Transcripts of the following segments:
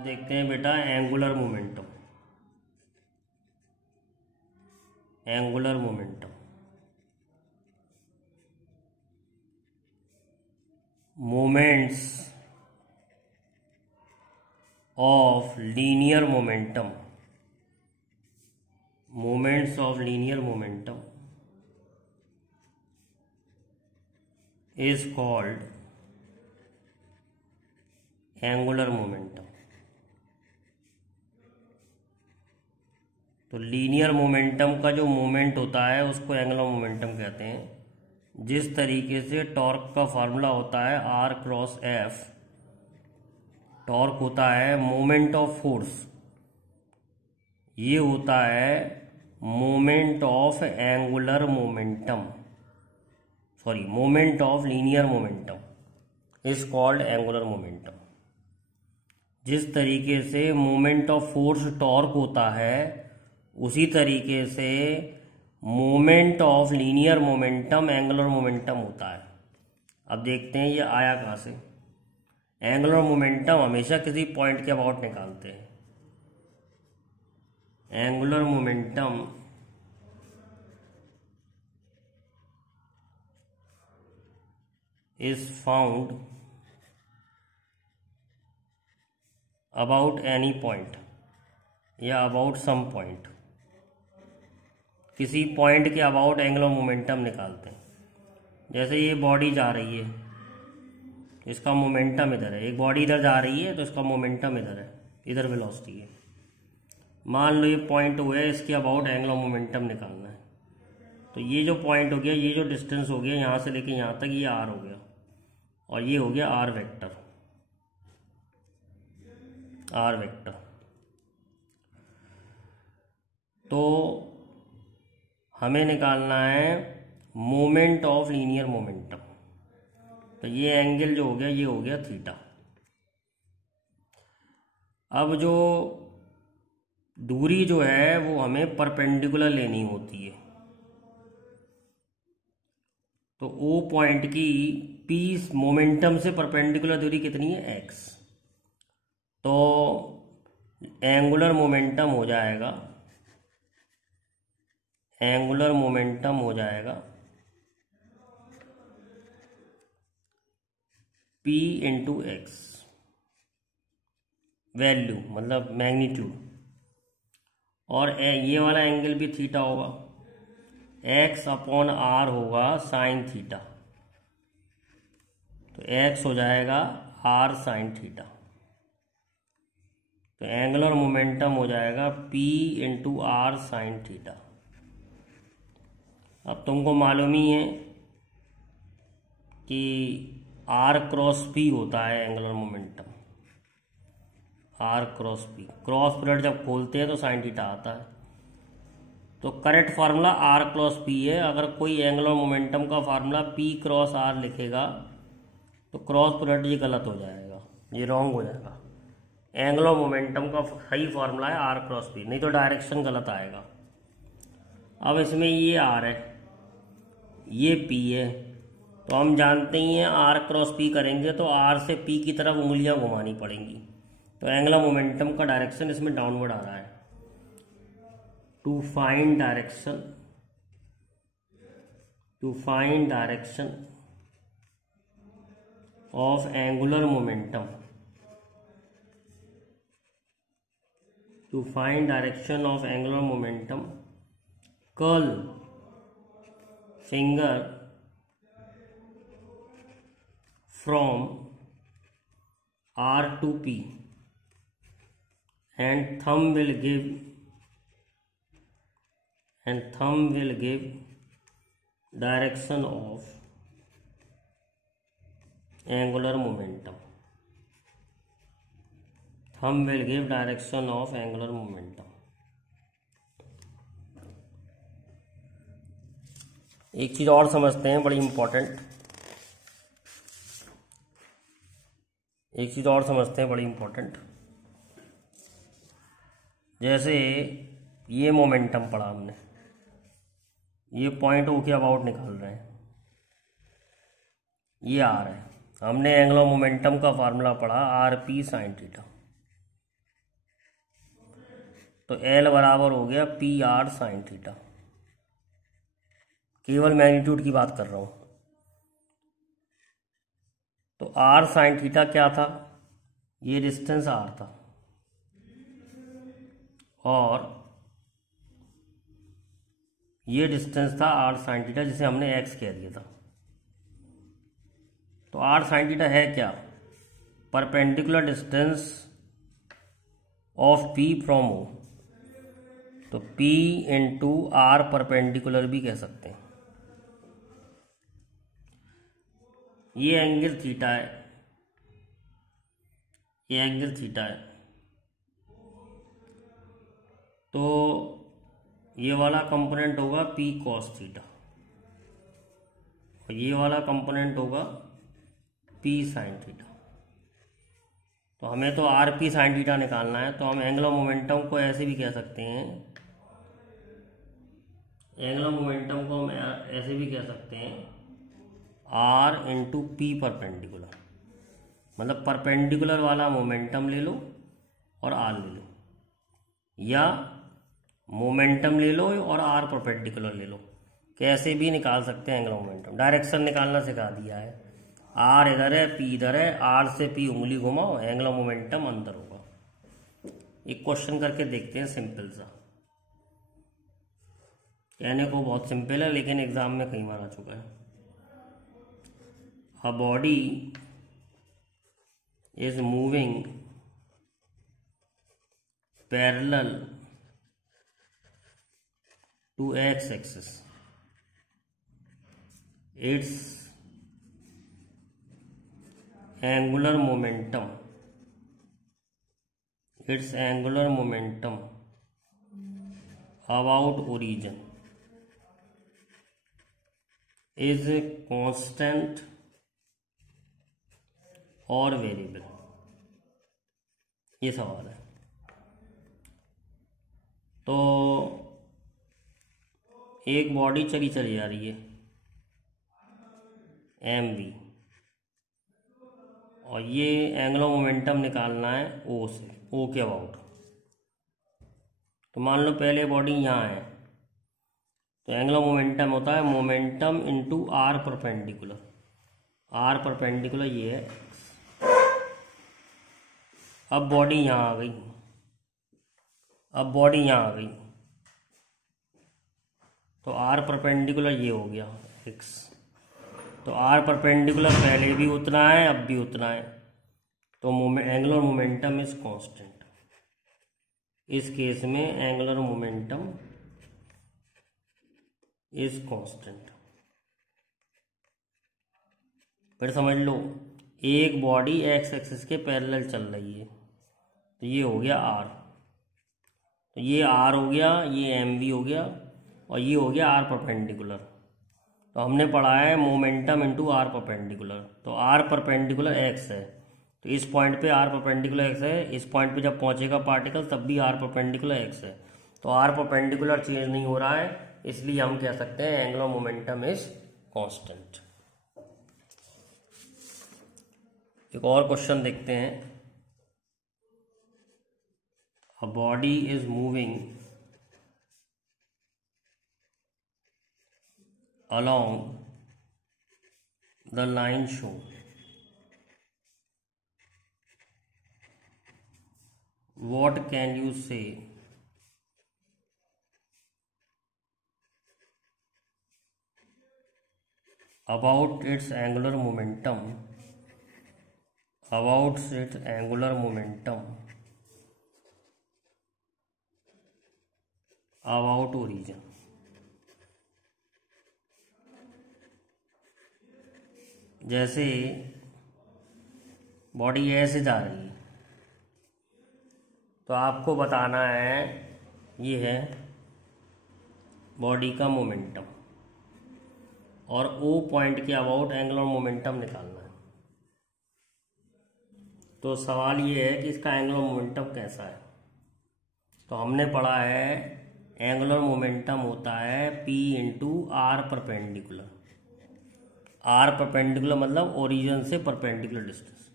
अब देखते हैं बेटा angular momentum. Angular momentum moments of linear momentum, moments of linear momentum is called angular momentum. तो linear momentum का जो मोमेंट होता है उसको एंगुलर मोमेंटम कहते हैं। जिस तरीके से टॉर्क का फार्मूला होता है R क्रॉस F, टॉर्क होता है मोमेंट ऑफ फोर्स, ये होता है moment of angular momentum, sorry moment of linear momentum is called angular momentum. जिस तरीके से मोमेंट ऑफ फोर्स टॉर्क होता है उसी तरीके से moment of linear momentum angular momentum होता है। अब देखते हैं ये आया कहाँ से। एंगुलर मोमेंटम हमेशा किसी पॉइंट के अबाउट निकालते हैं। Angular momentum is found about any point या about some point, किसी पॉइंट के अबाउट एंगुलर मोमेंटम निकालते हैं। जैसे ये बॉडी जा रही है, इसका मोमेंटम इधर है, एक बॉडी इधर जा रही है तो इसका मोमेंटम इधर है, इधर वेलोसिटी है। मान लो ये पॉइंट हो गया, इसके अबाउट एंगुलर मोमेंटम निकालना है। तो ये जो पॉइंट हो गया, ये जो डिस्टेंस हो गया यहाँ से लेके यहाँ तक, ये आर हो गया और ये हो गया आर वेक्टर। आर वेक्टर तो हमें निकालना है मोमेंट ऑफ लीनियर मोमेंटम। तो ये एंगल जो हो गया ये हो गया थीटा। अब जो दूरी जो है वो हमें परपेंडिकुलर लेनी होती है। तो ओ पॉइंट की पी मोमेंटम से परपेंडिकुलर दूरी कितनी है, एक्स। तो एंगुलर मोमेंटम हो जाएगा, एंगुलर मोमेंटम हो जाएगा P इंटू एक्स, वैल्यू मतलब मैग्नीट्यूड, और ये वाला एंगल भी थीटा होगा, x अपॉन आर होगा साइन थीटा। तो x हो जाएगा r साइन थीटा। तो एंगुलर मोमेंटम हो जाएगा P into R sine theta. अब तुमको मालूम ही है कि R क्रॉस P होता है angular momentum. R cross P, cross product जब खोलते हैं तो साइन थीटा आता है। तो correct formula R cross P है। अगर कोई एंगुलर मोमेंटम का फार्मूला P क्रॉस R लिखेगा तो क्रॉस प्रोडक्ट ये गलत हो जाएगा, ये रॉन्ग हो जाएगा। एंगुलर मोमेंटम का सही फार्मूला है R क्रॉस P, नहीं तो डायरेक्शन गलत आएगा। अब इसमें ये R है, ये P है, तो हम जानते ही हैं R क्रॉस P करेंगे तो R से P की तरफ उंगलियां घुमानी पड़ेंगी। तो एंगुलर मोमेंटम का डायरेक्शन इसमें डाउनवर्ड आ रहा है। To find direction of angular momentum, to find direction of angular momentum, curl finger from R to P and thumb will give direction of angular momentum. Thumb will give direction of angular momentum. एक चीज और समझते हैं, बड़ी important, एक चीज और समझते हैं बड़ी इंपॉर्टेंट। जैसे ये मोमेंटम पढ़ा हमने, ये पॉइंट ओ के अबाउट निकाल रहे हैं, ये आर है। हमने एंगुलर मोमेंटम का फार्मूला पढ़ा आर पी साइन थीटा। तो एल बराबर हो गया पी आर साइन थीटा। केवल मैग्नीट्यूड की बात कर रहा हूँ। तो आर साइन थीटा क्या था, ये डिस्टेंस आर था और ये डिस्टेंस था आर साइन थीटा, जिसे हमने एक्स कह दिया था। तो आर साइन थीटा है क्या, perpendicular distance of P from O. तो पी इंटू आर परपेंडिकुलर भी कह सकते हैं। ये एंगल थीटा है, ये एंगल थीटा है। तो ये वाला कंपोनेंट होगा पी कॉस थीटा और ये वाला कंपोनेंट होगा पी साइन थीटा। तो हमें तो आर पी साइन थीटा निकालना है, तो हम एंगुलर मोमेंटम को ऐसे भी कह सकते हैं, एंगुलर मोमेंटम को हम ऐसे भी कह सकते हैं आर इंटू पी परपेंडिकुलर। मतलब परपेंडिकुलर वाला मोमेंटम ले लो और आर ले लो, या मोमेंटम ले लो और आर परपेंडिकुलर ले लो, कैसे भी निकाल सकते हैं एंगुलर मोमेंटम। डायरेक्शन निकालना सिखा दिया है। आर इधर है, पी इधर है, आर से पी उंगली घुमाओ, एंगुलर मोमेंटम अंदर होगा। एक क्वेश्चन करके देखते हैं सिंपल सा। कहने को बहुत सिंपल है लेकिन एग्जाम में कई बार आ चुका है। A body is moving parallel to X axis, its angular momentum about origin is constant or variable। ये सवाल है। तो एक बॉडी चली जा रही है एम वी, और ये एंगुलर मोमेंटम निकालना है ओ से, ओ के अबाउट। तो मान लो पहले बॉडी यहाँ है, तो एंगुलर मोमेंटम होता है momentum into R perpendicular. R perpendicular ये है। अब बॉडी यहाँ आ गई, अब बॉडी यहाँ आ गई, तो आर परपेंडिकुलर ये हो गया एक्स। तो आर परपेंडिकुलर पहले भी उतना है, अब भी उतना है, तो एंगुलर मोमेंटम इज कांस्टेंट। इस केस में एंगुलर मोमेंटम इज कांस्टेंट। फिर समझ लो, एक बॉडी एक्स एक्सिस के पैरेलल चल रही है, तो ये हो गया आर, तो ये आर हो गया, ये एम वी हो गया, और ये हो गया आर परपेंडिकुलर। तो हमने पढ़ा है मोमेंटम इंटू आर परपेंडिकुलर। तो आर परपेंडिकुलर एक्स है, तो इस पॉइंट पे आर परपेंडिकुलर एक्स है, इस पॉइंट पे जब पहुंचेगा पार्टिकल तब भी आर परपेंडिकुलर एक्स है। तो आर परपेंडिकुलर चेंज नहीं हो रहा है, इसलिए हम कह सकते हैं एंगुलर मोमेंटम इज कांस्टेंट। एक और क्वेश्चन देखते हैं। अ body is moving along the line shown, what can you say about its angular momentum, about origin। जैसे बॉडी ऐसे जा रही है, तो आपको बताना है ये है बॉडी का मोमेंटम, और ओ पॉइंट के अबाउट एंगुलर मोमेंटम निकालना है। तो सवाल ये है कि इसका एंगुलर मोमेंटम कैसा है। तो हमने पढ़ा है एंगुलर मोमेंटम होता है P into R perpendicular. R perpendicular मतलब ओरिजिन से परपेंडिकुलर डिस्टेंस।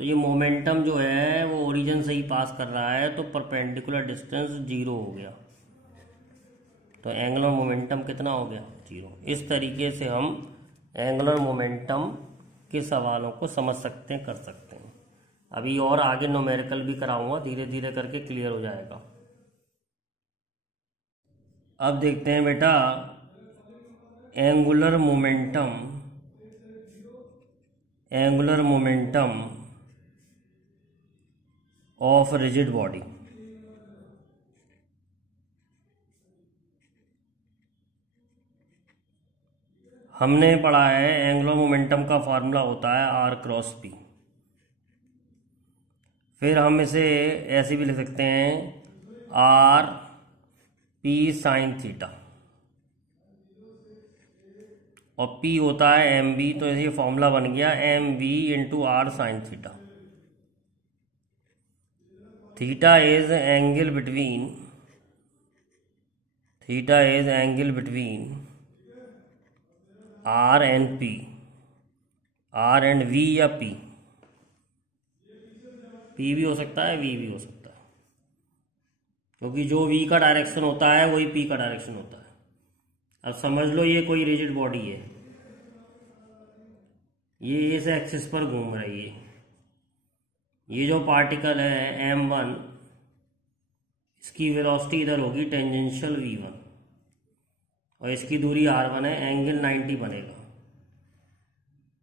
तो ये मोमेंटम जो है वो ओरिजिन से ही पास कर रहा है, तो परपेंडिकुलर डिस्टेंस 0 हो गया, तो एंगुलर मोमेंटम कितना हो गया? 0। इस तरीके से हम एंगुलर मोमेंटम के सवालों को समझ सकते हैं, कर सकते हैं। अभी और आगे न्यूमेरिकल भी कराऊंगा, धीरे धीरे करके क्लियर हो जाएगा। अब देखते हैं बेटा angular momentum of rigid body. हमने पढ़ा है एंगुलर मोमेंटम का फॉर्मूला होता है आर क्रॉस पी। फिर हम इसे ऐसे भी लिख सकते हैं आर पी साइन थीटा, और पी होता है एम बी, तो ये फॉर्मूला बन गया M V into R sine theta. Theta is angle between R and P, R and V या पी भी हो सकता है, वी भी हो सकता है, क्योंकि जो वी का डायरेक्शन होता है वही पी का डायरेक्शन होता है। अब समझ लो ये कोई रिजिड बॉडी है, ये इस एक्सिस पर घूम रही है। ये जो पार्टिकल है m1, इसकी वेलोसिटी इधर होगी टेंजेंशियल v1, और इसकी दूरी r1 है, एंगल 90 बनेगा।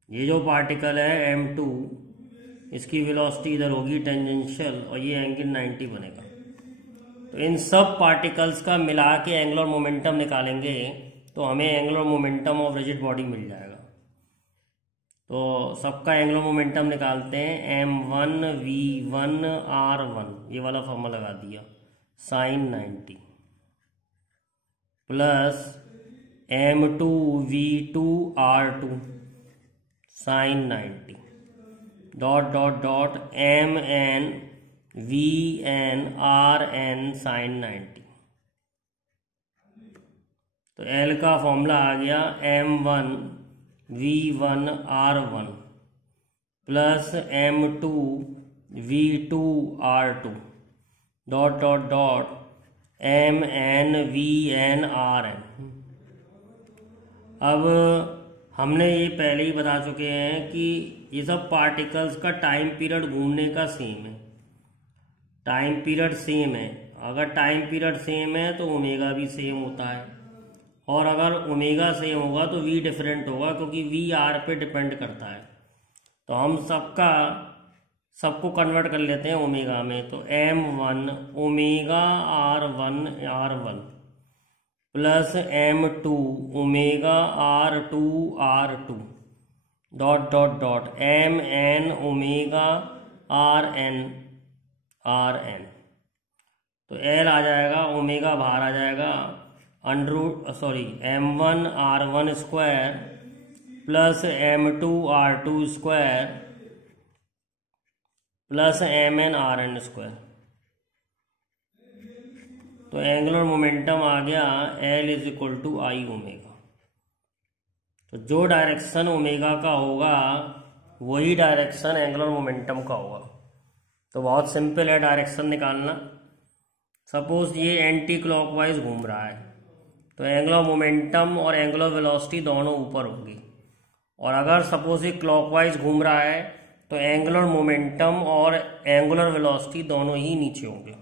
ये जो पार्टिकल है m2, इसकी वेलोसिटी इधर होगी टेंजेंशियल, और ये एंगल 90 बनेगा। तो इन सब पार्टिकल्स का मिला के एंगुलर मोमेंटम निकालेंगे तो हमें angular momentum of rigid body मिल जाएगा। तो सबका एंगुलर मोमेंटम निकालते हैं, m1 v1 r1, ये वाला फॉर्मूला लगा दिया, sine 90 plus m2 v2 r2 sine 90 dot dot dot mn vn rn sine 90। तो L का फॉर्मूला आ गया m1 v1 r1 plus m2 v2 r2 dot dot dot mn vn rn। अब हमने ये पहले ही बता चुके हैं कि ये सब पार्टिकल्स का टाइम पीरियड घूमने का सेम है, टाइम पीरियड सेम है। अगर टाइम पीरियड सेम है तो ओमेगा भी सेम होता है, और अगर ओमेगा सेम होगा तो वी डिफरेंट होगा, क्योंकि वी आर पे डिपेंड करता है। तो हम सबको कन्वर्ट कर लेते हैं ओमेगा में। तो m1 omega r1 plus m2 omega r2 dot dot dot mn omega rn। तो L आ जाएगा, ओमेगा बाहर आ जाएगा, m1 r1 square plus m2 r2 square plus mn rn square. तो एंगुलर मोमेंटम आ गया L is equal to I omega. तो जो डायरेक्शन ओमेगा का होगा वही डायरेक्शन एंगुलर मोमेंटम का होगा। तो बहुत सिंपल है डायरेक्शन निकालना। सपोज ये एंटी क्लॉकवाइज घूम रहा है, तो एंगुलर मोमेंटम और एंगुलर वेलोसिटी दोनों ऊपर होगी, और अगर सपोज ये क्लॉकवाइज घूम रहा है तो एंगुलर मोमेंटम और एंगुलर वेलोसिटी दोनों ही नीचे होंगे।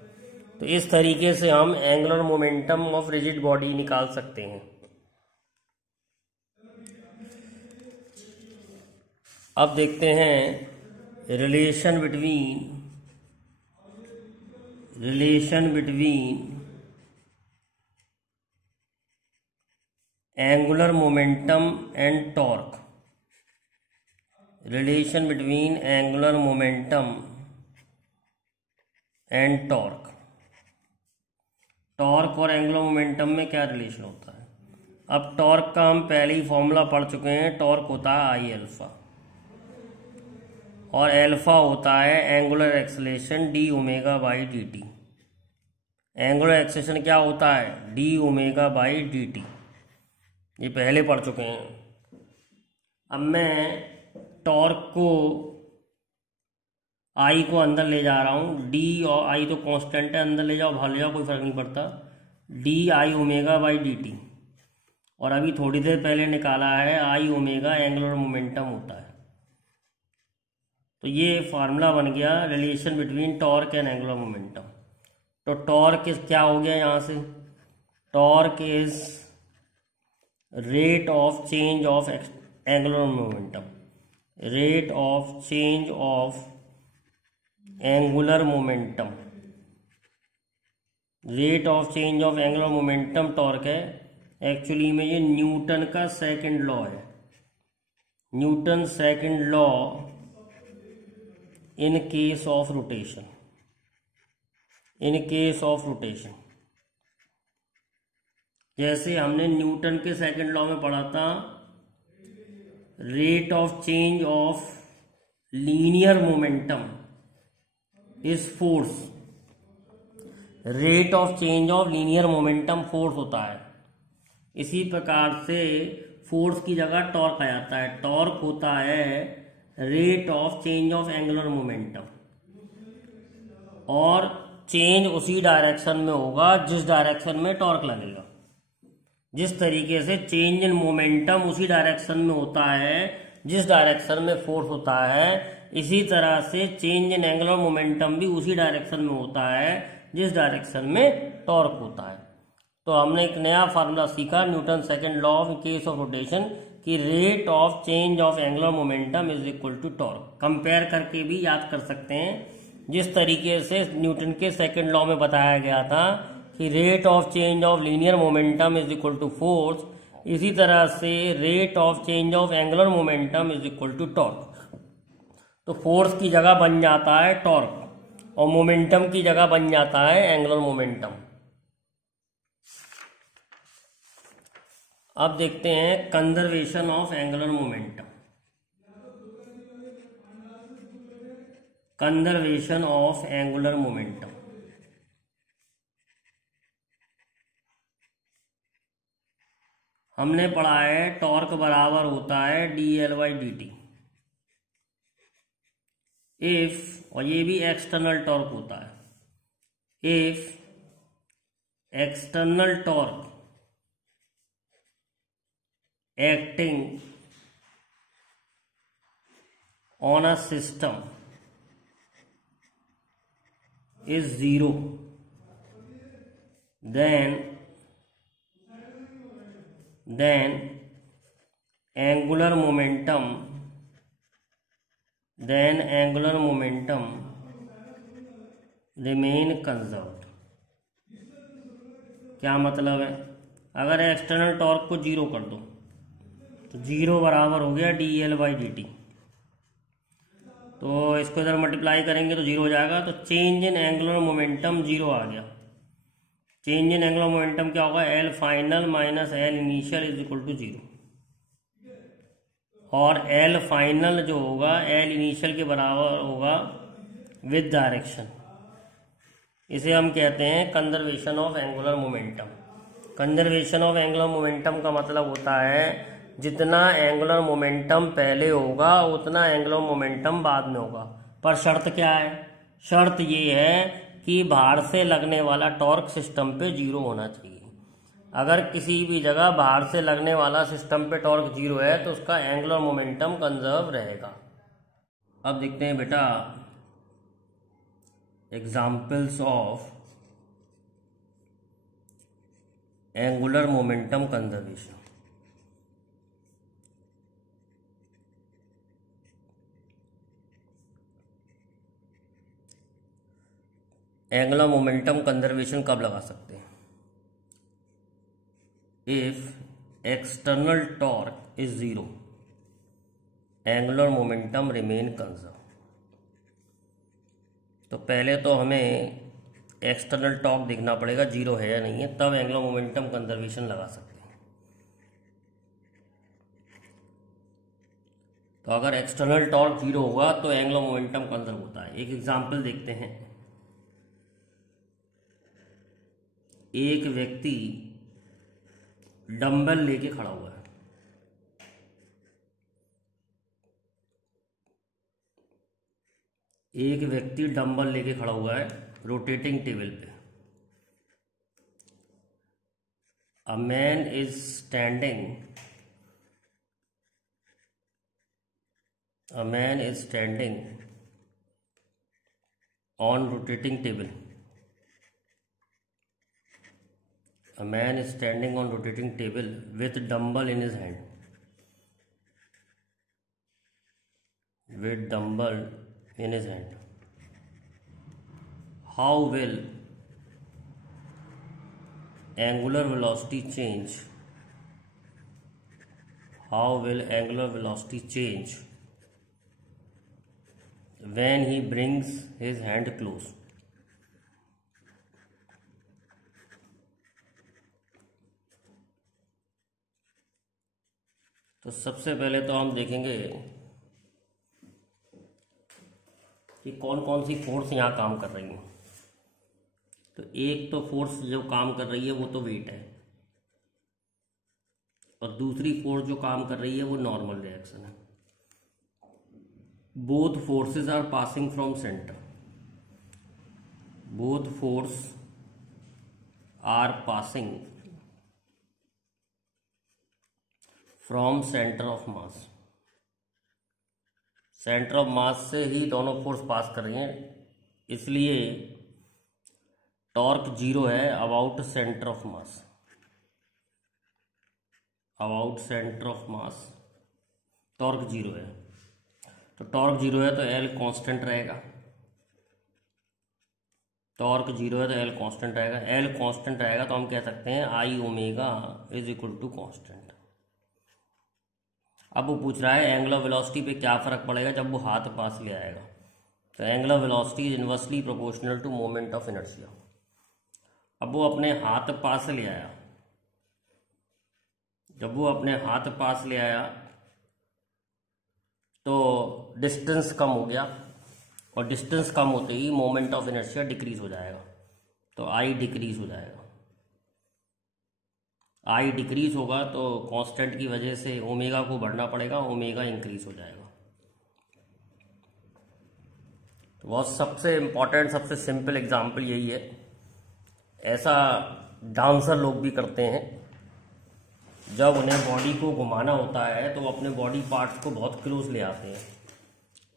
तो इस तरीके से हम angular momentum of rigid body निकाल सकते हैं। अब देखते हैं relation between angular momentum and torque. Relation between angular momentum and torque. Torque और एंगुलर मोमेंटम में क्या रिलेशन होता है? अब टॉर्क का हम पहले ही फॉर्मूला पढ़ चुके हैं। टॉर्क होता है आई एल्फा, और एल्फा होता है angular acceleration D omega by D T. Angular acceleration क्या होता है? D omega by D T, ये पहले पढ़ चुके हैं। अब मैं टॉर्क को आई को अंदर ले जा रहा हूँ, डी और आई तो कांस्टेंट है, अंदर ले जाओ बाहर ले जाओ कोई फर्क नहीं पड़ता, D I omega by D T. और अभी थोड़ी देर पहले निकाला है आई ओमेगा एंगुलर मोमेंटम होता है। तो ये फार्मूला बन गया relation between torque and angular momentum. तो टॉर्क क्या हो गया यहाँ से, torque is rate of change of angular momentum, rate of change of angular momentum, rate of change of angular momentum torque है। एक्चुअली में ये न्यूटन का सेकंड लॉ है, Newton second law in case of rotation, in case of rotation. जैसे हमने Newton के second law में पढ़ा था, rate of change of linear momentum is force, rate of change of linear momentum force होता है। इसी प्रकार से फोर्स की जगह टॉर्क आ जाता है, टॉर्क होता है rate of change of angular momentum, और चेंज उसी डायरेक्शन में होगा जिस डायरेक्शन में टॉर्क लगेगा। जिस तरीके से चेंज इन मोमेंटम उसी डायरेक्शन में होता है जिस डायरेक्शन में फोर्स होता है, इसी तरह से चेंज इन एंगुलर मोमेंटम भी उसी डायरेक्शन में होता है जिस डायरेक्शन में टॉर्क होता है। तो हमने एक नया फार्मूला सीखा Newton second law of case of rotation कि rate of change of angular momentum is equal to torque. Compare करके भी याद कर सकते हैं, जिस तरीके से न्यूटन के सेकंड लॉ में बताया गया था कि rate of change of linear momentum is equal to force, इसी तरह से rate of change of angular momentum is equal to torque. तो फोर्स की जगह बन जाता है टॉर्क और मोमेंटम की जगह बन जाता है एंगुलर मोमेंटम। अब देखते हैं conservation of angular momentum, conservation of angular momentum. हमने पढ़ा है टॉर्क बराबर होता है D L by D T. If, और ये भी एक्सटर्नल टॉर्क होता है, if external torque acting on a system is zero, then angular momentum remain conserved। क्या मतलब है, अगर एक्सटर्नल टॉर्क को जीरो कर दो तो जीरो बराबर हो गया D L by D T. तो इसको इधर मल्टीप्लाई करेंगे तो जीरो हो जाएगा, तो change in angular momentum zero आ गया। चेंज इन एंगुलर मोमेंटम क्या होगा, L final minus L initial is equal to zero, और एल फाइनल जो होगा एल इनिशियल के बराबर होगा विद डायरेक्शन। इसे हम कहते हैं conservation of angular momentum. Conservation of angular momentum का मतलब होता है जितना एंगुलर मोमेंटम पहले होगा उतना एंगुलर मोमेंटम बाद में होगा। पर शर्त क्या है, शर्त ये है कि बाहर से लगने वाला टॉर्क सिस्टम पे जीरो होना चाहिए। अगर किसी भी जगह बाहर से लगने वाला सिस्टम पे टॉर्क जीरो है तो उसका एंगुलर मोमेंटम कंजर्व रहेगा। अब देखते हैं बेटा examples of angular momentum conservation. Angular momentum conservation कब लगा सकते हैं, if external torque is zero angular momentum remain conserve. तो पहले तो हमें एक्सटर्नल टॉर्क देखना पड़ेगा जीरो है या नहीं है, तब एंगुलर मोमेंटम कंजर्वेशन लगा सकते हैं। तो अगर एक्सटर्नल टॉर्क जीरो होगा तो एंगुलर मोमेंटम कंजर्व होता है। एक एग्जांपल देखते हैं। एक व्यक्ति डंबल लेके खड़ा हुआ है, एक व्यक्ति डंबल लेके खड़ा हुआ है रोटेटिंग टेबल पे। A man is standing on rotating table. A man is standing on rotating table with dumbbell in his hand. How will angular velocity change? When he brings his hand close? तो सबसे पहले तो हम देखेंगे कि कौन कौन सी फोर्स यहाँ काम कर रही है। तो एक तो फोर्स जो काम कर रही है वो तो वेट है, और दूसरी फोर्स जो काम कर रही है वो नॉर्मल रिएक्शन है। Both forces are passing from centre. Both force are passing from centre of mass. Centre of mass से ही दोनों फोर्स पास कर रही हैं, इसलिए टॉर्क जीरो है about centre of mass. Torque zero है, तो टॉर्क जीरो है तो एल कांस्टेंट रहेगा। एल कांस्टेंट रहेगा तो हम कह सकते हैं I omega is equal to constant. अब वो पूछ रहा है एंगुलर वेलोसिटी पे क्या फ़र्क पड़ेगा जब वो हाथ पास ले आएगा। तो angular velocity is inversely proportional to moment of inertia. अब वो अपने हाथ पास ले आया, तो डिस्टेंस कम हो गया, और डिस्टेंस कम होते ही मोमेंट ऑफ इनर्शिया डिक्रीज हो जाएगा, तो आई डिक्रीज हो जाएगा। आई डिक्रीज होगा तो कांस्टेंट की वजह से ओमेगा को बढ़ना पड़ेगा, ओमेगा इंक्रीज हो जाएगा। तो बहुत सबसे इम्पॉर्टेंट, सबसे सिंपल एग्जाम्पल यही है। ऐसा डांसर लोग भी करते हैं, जब उन्हें बॉडी को घुमाना होता है तो वो अपने बॉडी पार्ट्स को बहुत क्लोज ले आते हैं,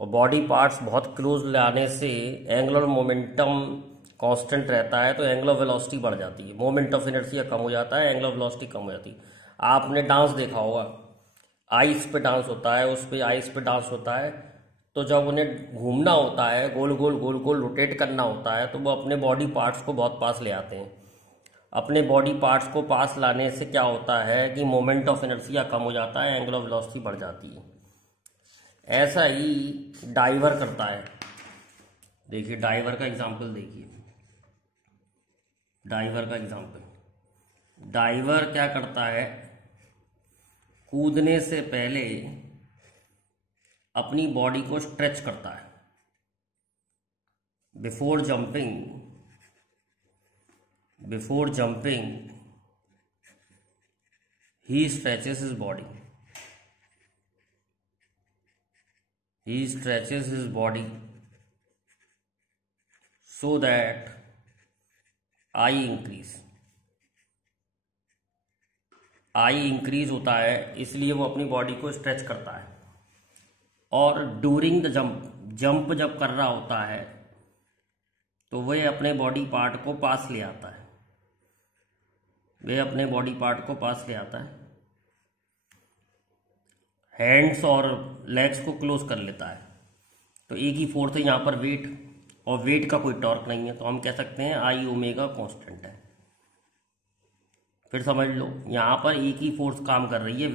और बॉडी पार्ट्स बहुत क्लोज लाने से एंगुलर मोमेंटम कांस्टेंट रहता है, तो एंगुलर वेलोसिटी बढ़ जाती है, मोमेंट ऑफ इनर्शिया कम हो जाता है, एंगुलर वेलोसिटी कम हो जाती है। आपने डांस देखा होगा, आइस पे डांस होता है, उस पे आइस पे डांस होता है, तो जब उन्हें घूमना होता है, गोल गोल रोटेट करना होता है, तो वो अपने बॉडी पार्ट्स को बहुत पास ले आते हैं। अपने बॉडी पार्ट्स को पास लाने से क्या होता है कि मोमेंट ऑफ इनर्शिया कम हो जाता है, एंगुलर वेलोसिटी बढ़ जाती है। ऐसा ही डाइवर करता है। देखिए डाइवर का एग्जांपल देखिए, डाइवर क्या करता है, कूदने से पहले अपनी बॉडी को स्ट्रेच करता है। Before jumping he stretches his body so that I increase होता है, इसलिए वो अपनी बॉडी को स्ट्रेच करता है। और ड्यूरिंग द जंप जब कर रहा होता है तो वह अपने बॉडी पार्ट को पास ले आता है, हैंड्स और लेग्स को क्लोज कर लेता है। तो एक ही फोर्स है यहाँ पर, वेट, और वेट का कोई टॉर्क नहीं है, तो हम कह सकते हैं आई ओमेगा कांस्टेंट है। फिर समझ लो, यहाँ पर एक ही फोर्स काम कर रही है,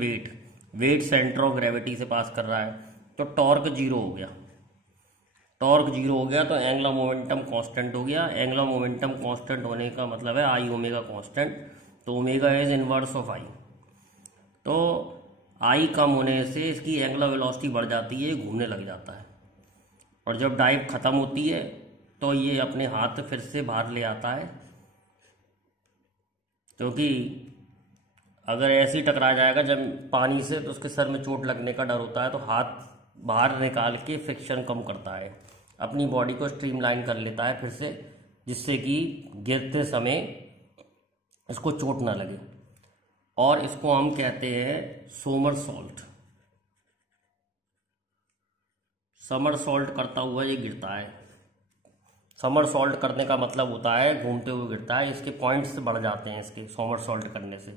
वेट सेंटर ऑफ ग्रेविटी से पास कर रहा है, तो टॉर्क जीरो हो गया। तो एंगुलर मोमेंटम कांस्टेंट हो गया। एंगुलर मोमेंटम कांस्टेंट होने का मतलब है आई ओमेगा कांस्टेंट, तो ओमेगा इज इनवर्स ऑफ आई। तो आई कम होने से इसकी एंगुलर वेलोसिटी बढ़ जाती है, घूमने लग जाता है, और जब डाइव खत्म होती है तो ये अपने हाथ फिर से बाहर ले आता है, क्योंकि अगर ऐसे ही टकरा जाएगा जब पानी से तो उसके सर में चोट लगने का डर होता है, तो हाथ बाहर निकाल के फ्रिक्शन कम करता है। अपनी बॉडी को स्ट्रीमलाइन कर लेता है फिर से, जिससे कि गिरते समय इसको चोट ना लगे, और इसको हम कहते हैं सोमरसॉल्ट। समरसॉल्ट करता हुआ ये गिरता है। समरसॉल्ट करने का मतलब होता है घूमते हुए गिरता है, इसके पॉइंट्स बढ़ जाते हैं इसके समरसॉल्ट करने से।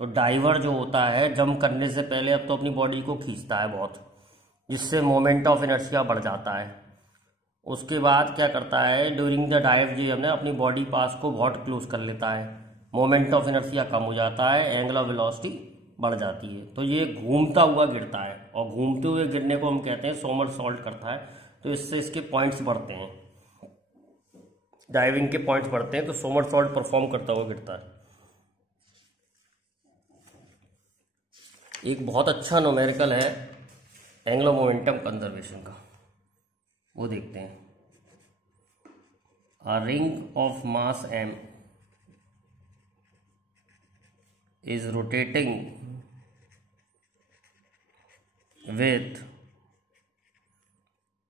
तो डाइवर जो होता है जंप करने से पहले अब तो अपनी बॉडी को खींचता है बहुत, जिससे मोमेंट ऑफ इनर्शिया बढ़ जाता है। उसके बाद क्या करता है, ड्यूरिंग द डाइव जो है अपनी बॉडी पास को बहुत क्लोज कर लेता है, मोमेंट ऑफ इनर्शिया कम हो जाता है, एंगुलर वेलोसिटी बढ़ जाती है। तो ये घूमता हुआ गिरता है, और घूमते हुए गिरने को हम कहते हैं सोमरसॉल्ट करता है। तो इससे इसके पॉइंट्स बढ़ते हैं, डाइविंग के पॉइंट्स बढ़ते हैं, तो सोमरसॉल्ट परफॉर्म करता हुआ गिरता है। एक बहुत अच्छा न्यूमेरिकल है एंगुलर मोमेंटम कंजर्वेशन का, वो देखते हैं। A ring of mass m is rotating with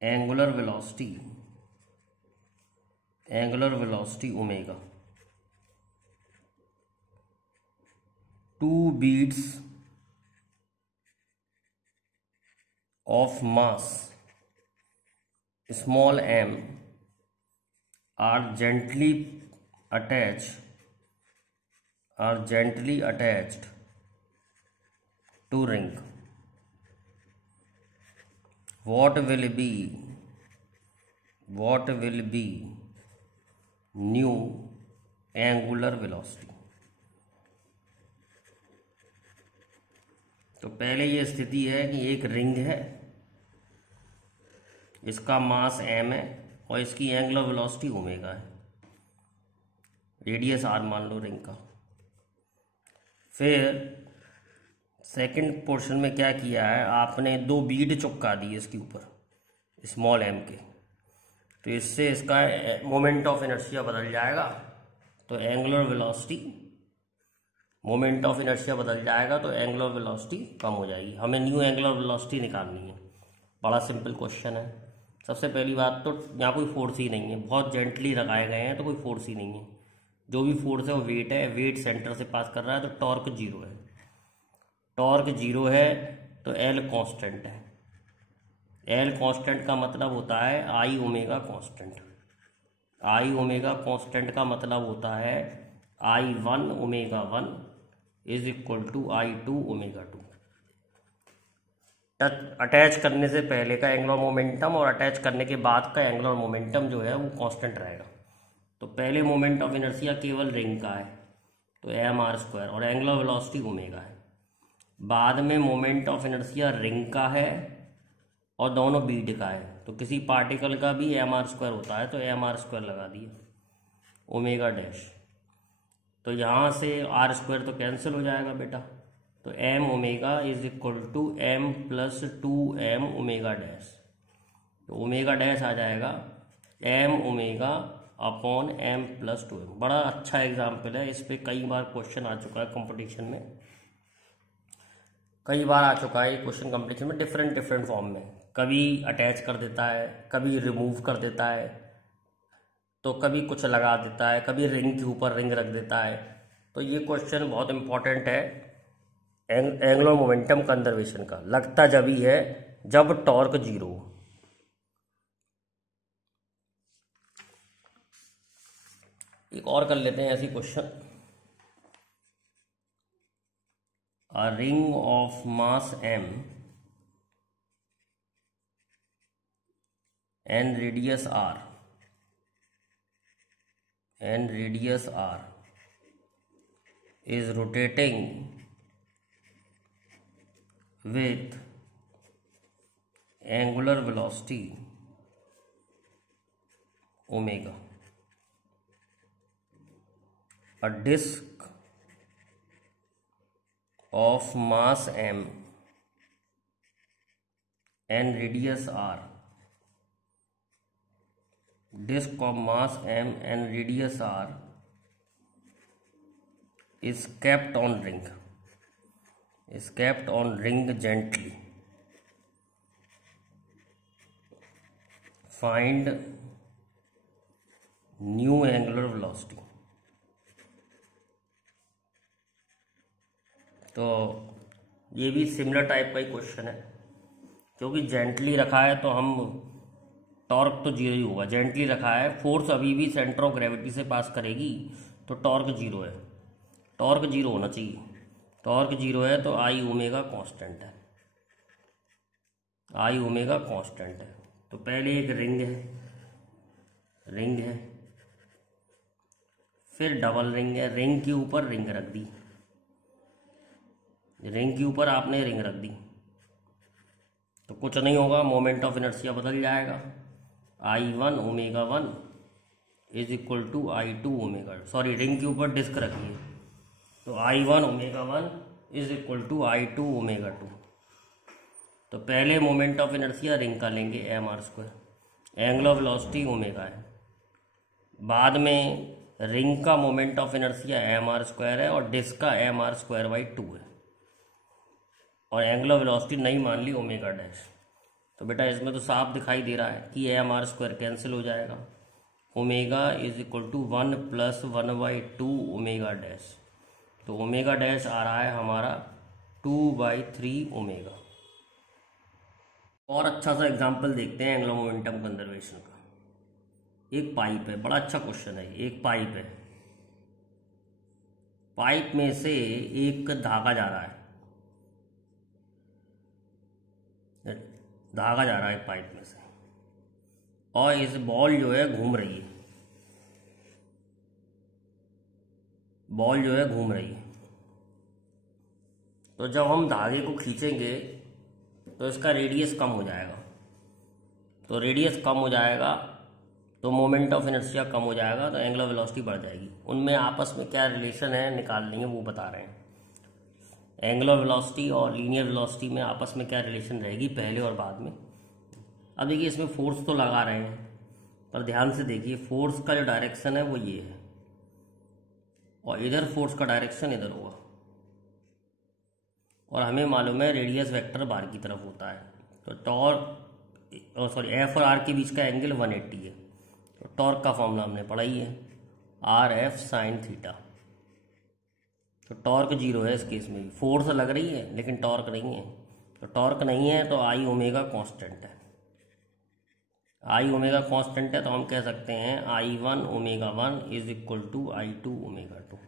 angular velocity omega. Two beads of mass small m are gently attached to ring. What will be new angular velocity? तो पहले ये स्थिति है कि एक रिंग है, इसका मास m है और इसकी एंगुलर वेलोसिटी ओमेगा है, रेडियस r मान लो रिंग का। फिर सेकंड पोर्शन में क्या किया है, आपने दो बीड चिपका दी इसके ऊपर स्मॉल m के, तो इससे इसका मोमेंट ऑफ इनर्शिया बदल जाएगा, तो angular velocity moment of inertia बदल जाएगा, तो एंगुलर वेलोसिटी कम हो जाएगी। हमें न्यू एंगुलर वेलोसिटी निकालनी है। बड़ा सिंपल क्वेश्चन है। सबसे पहली बात तो यहाँ कोई फोर्स ही नहीं है, बहुत जेंटली लगाए गए हैं, तो कोई फोर्स ही नहीं है। जो भी फोर्स है वो वेट है, वेट सेंटर से पास कर रहा है, तो टॉर्क जीरो है। टॉर्क जीरो है तो एल कांस्टेंट है। एल कांस्टेंट का मतलब होता है I omega constant. I omega constant का मतलब होता है I one omega one is equal to I two omega two. Attach करने से पहले का एंगुलर मोमेंटम और अटैच करने के बाद का एंगुलर मोमेंटम जो है वो कांस्टेंट रहेगा। तो पहले मोमेंट ऑफ इनर्शिया केवल रिंग का है, तो एम आर स्क्वायर, और एंगुलर वेलोसिटी ओमेगा है। बाद में मोमेंट ऑफ इनर्शिया रिंग का है और दोनों बीड का है, तो किसी पार्टिकल का भी एम आर स्क्वायर होता है, तो एम आर स्क्वायर लगा दिए ओमेगा डैश। तो यहाँ से आर स्क्वायर तो कैंसिल हो जाएगा बेटा, तो M omega is equal to M plus two M omega dash. तो ओमेगा डैश आ जाएगा M omega upon M plus two M. बड़ा अच्छा एग्जाम्पल है, इस पर कई बार क्वेश्चन आ चुका है कंपटीशन में, कई बार आ चुका है ये क्वेश्चन कंपटीशन में डिफरेंट फॉर्म में। कभी अटैच कर देता है, कभी रिमूव कर देता है, तो कभी कुछ लगा देता है, कभी रिंग के ऊपर रिंग रख देता है। तो ये क्वेश्चन बहुत इंपॉर्टेंट है एंगुलर मोमेंटम कंजर्वेशन का। लगता जब ही है जब टॉर्क जीरो। एक और कर लेते हैं ऐसी question. A ring of mass m and radius r is rotating with angular velocity omega. A disk of mass m and radius r, disk of mass m and radius r is kept on ring gently find new angular velocity. तो ये भी similar type का ही question है, क्योंकि gently रखा है तो हम टॉर्क तो जीरो ही होगा। जेंटली रखा है, फोर्स अभी भी सेंटर ऑफ ग्रेविटी से पास करेगी, तो टॉर्क जीरो है। टॉर्क जीरो होना चाहिए। टॉर्क जीरो है तो आई ओमेगा कांस्टेंट है। आई ओमेगा कांस्टेंट है। तो पहले एक रिंग है, फिर डबल रिंग है। रिंग के ऊपर रिंग रख दी, रिंग के ऊपर आपने रिंग रख दी, तो कुछ नहीं होगा, मोमेंट ऑफ इनर्शिया बदल जाएगा। I1 omega 1 is equal to I2 omega, sorry ring के ऊपर डिस्क रखिए, तो I1 omega 1 is equal to I2 omega 2। तो पहले मोमेंट ऑफ इनर्शिया रिंग का लेंगे mr², एंगुलर वेलोसिटी ओमेगा है। बाद में रिंग का मोमेंट ऑफ इनर्शिया mr² है और डिस्क का mr²/2 है, और एंगुलर वेलोसिटी नहीं मान ली ओमेगा डैश। तो बेटा इसमें तो साफ दिखाई दे रहा है कि mr² कैंसिल हो जाएगा। Omega is equal to 1 + 1/2 omega dash. तो ओमेगा डैश आ रहा है हमारा 2/3 ओमेगा। और अच्छा सा एग्जाम्पल देखते हैं एंगुलर मोमेंटम कंजर्वेशन का। एक पाइप है, बड़ा अच्छा क्वेश्चन है। एक पाइप है, पाइप में से एक धागा जा रहा है, धागा जा रहा है पाइप में से, और इस बॉल जो है घूम रही है, बॉल जो है घूम रही है। तो जब हम धागे को खींचेंगे तो इसका रेडियस कम हो जाएगा। तो रेडियस कम हो जाएगा तो मोमेंट ऑफ इनर्शिया कम हो जाएगा, तो एंगुलर वेलोसिटी बढ़ जाएगी। उनमें आपस में क्या रिलेशन है निकाल लेंगे, वो बता रहे हैं। एंगुलर वेलोसिटी और लीनियर वेलोसिटी में आपस में क्या रिलेशन रहेगी पहले और बाद में। अब देखिए इसमें फोर्स तो लगा रहे हैं, पर ध्यान से देखिए फोर्स का जो डायरेक्शन है वो ये है, और इधर फोर्स का डायरेक्शन इधर होगा, और हमें मालूम है रेडियस वेक्टर बाहर की तरफ होता है। तो एफ और आर के बीच का एंगल 180 है। तो टॉर्क का फॉर्मूला हमने पढ़ा ही है, RF sin थीटा। तो टॉर्क जीरो है इस केस में भी, फोर्स लग रही है लेकिन टॉर्क नहीं है। तो टॉर्क नहीं है तो आई ओमेगा कांस्टेंट है। आई ओमेगा कांस्टेंट है तो हम कह सकते हैं I1 omega 1 is equal to I2 omega 2।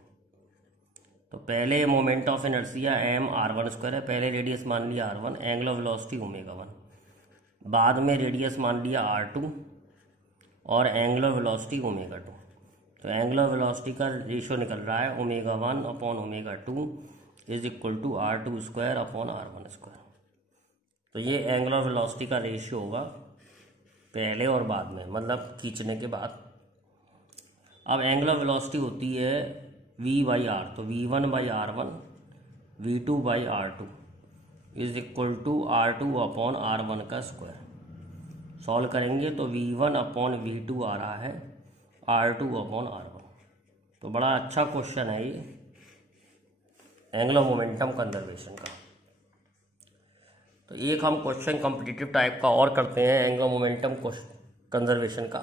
तो पहले मोमेंट ऑफ इनर्शिया mr1² है, पहले रेडियस मान लिया r1, एंगुलर वेलोसिटी ओमेगा 1, बाद में रेडियस मान लिया r2 और एंगुलर वेलोसिटी ओमेगा 2। तो एंगुलर वेलोसिटी का रेशियो निकल रहा है omega 1 upon omega 2 is equal to r2² upon r1²। तो ये एंगुलर वेलोसिटी का रेशियो होगा पहले और बाद में, मतलब खींचने के बाद। अब एंगुलर वेलोसिटी होती है v/r, तो v1/r1 v2/r2 is equal to r2 upon r1 का स्क्वायर। सॉल्व करेंगे तो v1 अपॉन v2 आ रहा है r2 अपॉन r1। तो बड़ा अच्छा क्वेश्चन है ये एंगुलर मोमेंटम कंजर्वेशन का। तो एक हम क्वेश्चन कॉम्पिटिटिव टाइप का और करते हैं एंगुलर मोमेंटम कंजर्वेशन का,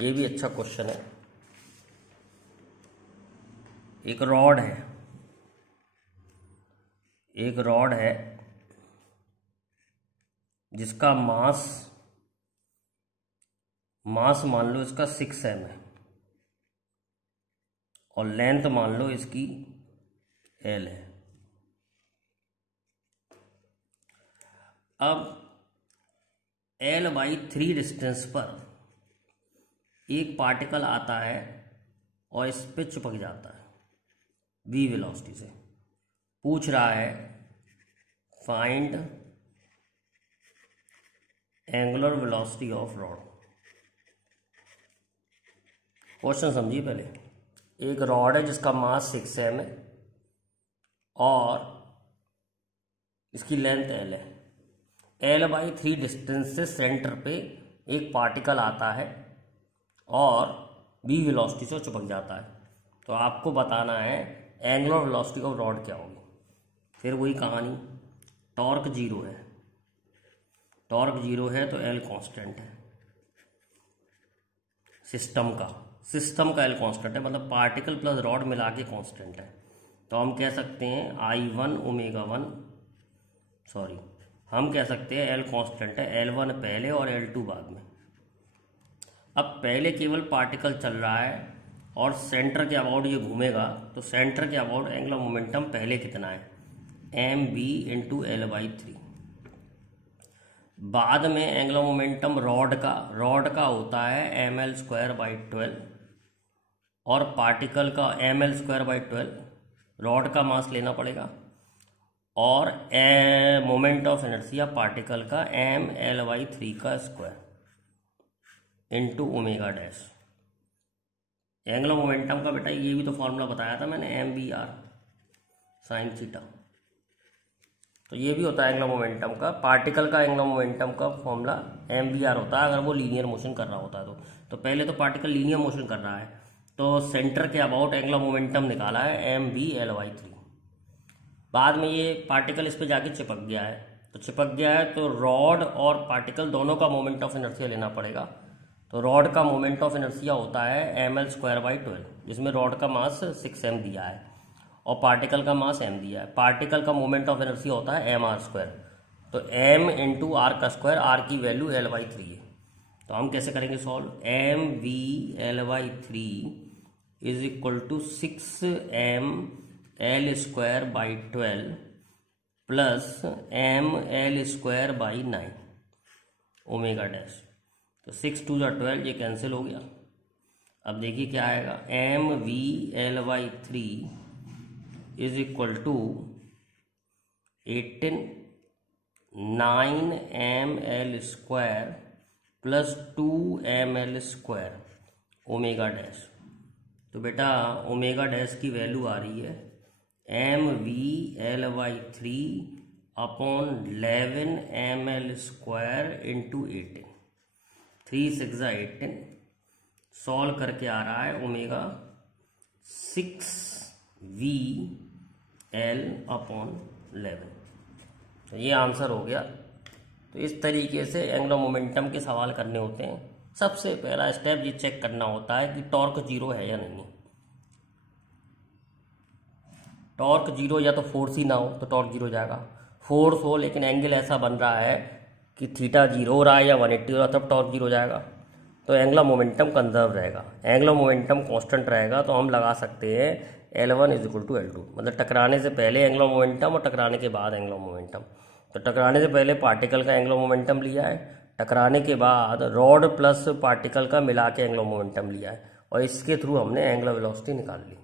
ये भी अच्छा क्वेश्चन है। एक रॉड है जिसका मास मान लो इसका 6m है, और लेंथ मान लो इसकी L है। अब L/3 डिस्टेंस पर एक पार्टिकल आता है और इस पे चिपक जाता है v वेलोसिटी से। पूछ रहा है find angular velocity of rod. Question समझिए पहले। एक रॉड है जिसका मास 6m है और इसकी लेंथ L है। L/3 डिस्टेंस से सेंटर पे एक पार्टिकल आता है और v वेलोसिटी से चिपक जाता है। तो आपको बताना है एंगुलर वेलोसिटी ऑफ रॉड क्या होगी। फिर वही कहानी, टॉर्क जीरो है, तो L कांस्टेंट है। सिस्टम का एल कांस्टेंट है, मतलब पार्टिकल प्लस रॉड मिला के कांस्टेंट है। तो हम कह सकते हैं I1 ओमेगा 1, सॉरी हम कह सकते हैं एल कांस्टेंट है, L1 पहले और L2 बाद में। अब पहले केवल पार्टिकल चल रहा है और सेंटर के अबाउट ये घूमेगा, तो सेंटर के अबाउट एंगुलर मोमेंटम पहले कितना है, mv इंटू L/3। बाद में एंगुलर मोमेंटम रॉड का होता है ml²/12 और पार्टिकल का ml²/12, रॉड का मास लेना पड़ेगा, और मोमेंट ऑफ इनर्शिया पार्टिकल का ml/3 का square into omega dash. Angular momentum का बेटा ये भी तो फॉर्मूला बताया था मैंने, mvr साइन थीटा। तो ये भी होता है एंगुलर मोमेंटम का, पार्टिकल का एंगुलर मोमेंटम का फॉर्मूला mvr होता है अगर वो लीनियर मोशन कर रहा होता है तो पहले तो पार्टिकल लीनियर मोशन कर रहा है, तो सेंटर के अबाउट एंगुलर मोमेंटम निकाला है mv/3। बाद में ये पार्टिकल इस पे जाके चिपक गया है, तो रॉड और पार्टिकल दोनों का मोमेंट ऑफ इनर्शिया लेना पड़ेगा। तो रॉड का मोमेंट ऑफ इनर्शिया होता है ml²/12, जिसमें रॉड का मास 6m दिया है और पार्टिकल का मास m दिया है। पार्टिकल का मोमेंट ऑफ इनर्शिया होता है mr², तो m इंटू आर का स्क्वायर, आर की वैल्यू L/3 है। तो हम कैसे करेंगे solve, mv/L/3 is equal to 6ml²/12 plus ml²/9 omega dash. तो 6 2 12, ये कैंसिल हो गया। अब देखिए क्या आएगा, mv/L/3 is equal to 18 9ml² plus 2ml² omega dash. तो बेटा ओमेगा डैश की वैल्यू आ रही है mv/3 upon 11 ml² into 18, 3 6 18, solve करके आ रहा है ओमेगा 6v/L/11। तो ये आंसर हो गया। तो इस तरीके से एंगुलर मोमेंटम के सवाल करने होते हैं। सबसे पहला स्टेप ये चेक करना होता है कि टॉर्क जीरो है या नहीं। टॉर्क जीरो या तो फोर्स ही ना हो तो टॉर्क जीरो जाएगा, फोर्स हो लेकिन एंगल ऐसा बन रहा है कि थीटा जीरो हो रहा है या 180 हो रहा है, तब टॉर्क जीरो जाएगा। तो एंगुलर मोमेंटम कंजर्व रहेगा, एंगुलर मोमेंटम कांस्टेंट रहेगा। तो हम लगा सकते हैं L1 = L2, मतलब टकराने से पहले एंगुलर मोमेंटम और टकराने के बाद एंगुलर मोमेंटम। तो टकराने से पहले पार्टिकल का एंगुलर मोमेंटम लिया है, टकराने के बाद रॉड प्लस पार्टिकल का मिला के एंगुलर मोमेंटम लिया है, और इसके थ्रू हमने एंगुलर वेलोसिटी निकाल ली।